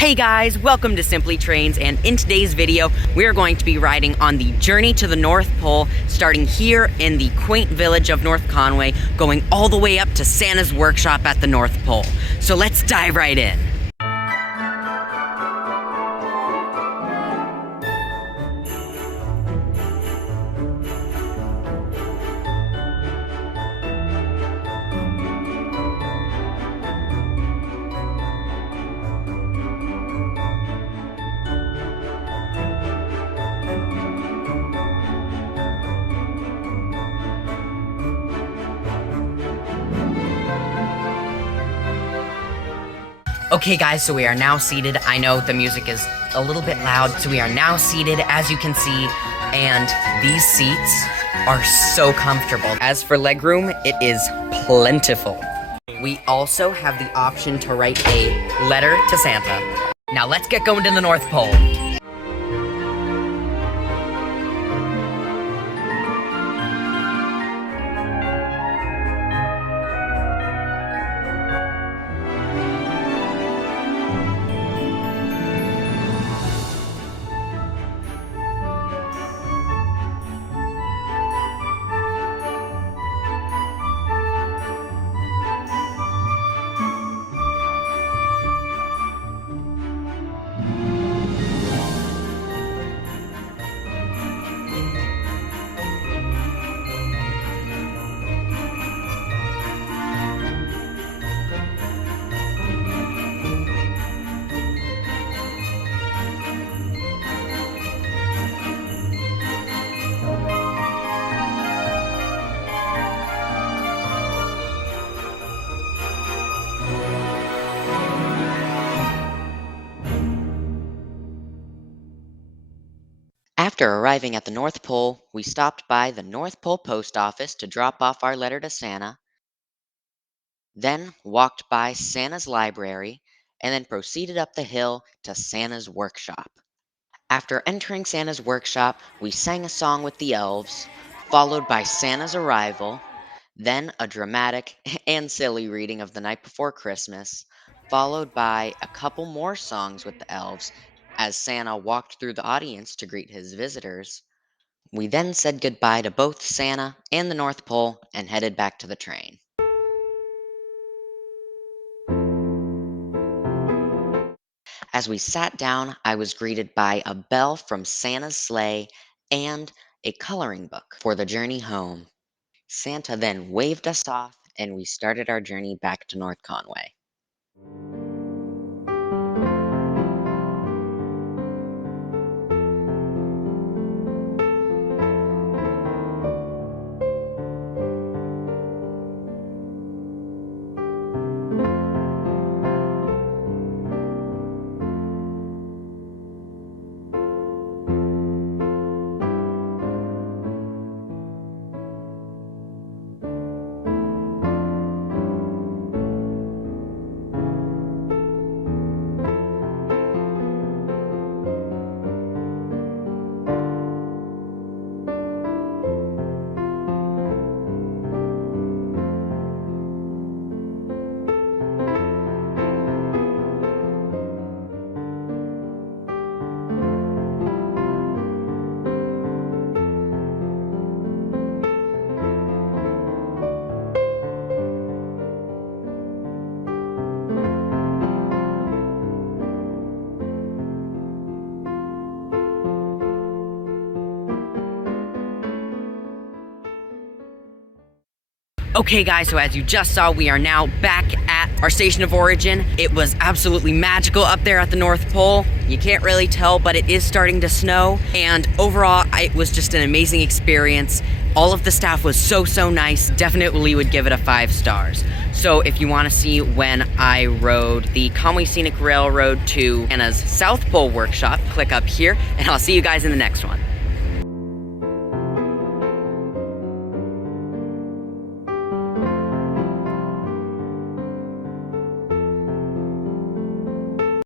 Hey guys, welcome to Simply Trains, and in today's video, we are going to be riding on the journey to the North Pole, starting here in the quaint village of North Conway, going all the way up to Santa's workshop at the North Pole. So let's dive right in. Okay guys, so we are now seated. I know the music is a little bit loud, so we are now seated, as you can see, and these seats are so comfortable. As for legroom, it is plentiful. We also have the option to write a letter to Santa. Now let's get going to the North Pole. After arriving at the North Pole, we stopped by the North Pole Post Office to drop off our letter to Santa, then walked by Santa's library, and then proceeded up the hill to Santa's workshop. After entering Santa's workshop, we sang a song with the elves, followed by Santa's arrival, then a dramatic and silly reading of The Night Before Christmas, followed by a couple more songs with the elves as Santa walked through the audience to greet his visitors. We then said goodbye to both Santa and the North Pole and headed back to the train. As we sat down, I was greeted by a bell from Santa's sleigh and a coloring book for the journey home. Santa then waved us off, and we started our journey back to North Conway. Okay guys, so as you just saw, we are now back at our station of origin. It was absolutely magical up there at the North Pole. You can't really tell, but it is starting to snow. And overall, it was just an amazing experience. All of the staff was so nice. Definitely would give it a 5 stars. So if you want to see when I rode the Conway Scenic Railroad to Anna's South Pole workshop, click up here, and I'll see you guys in the next one.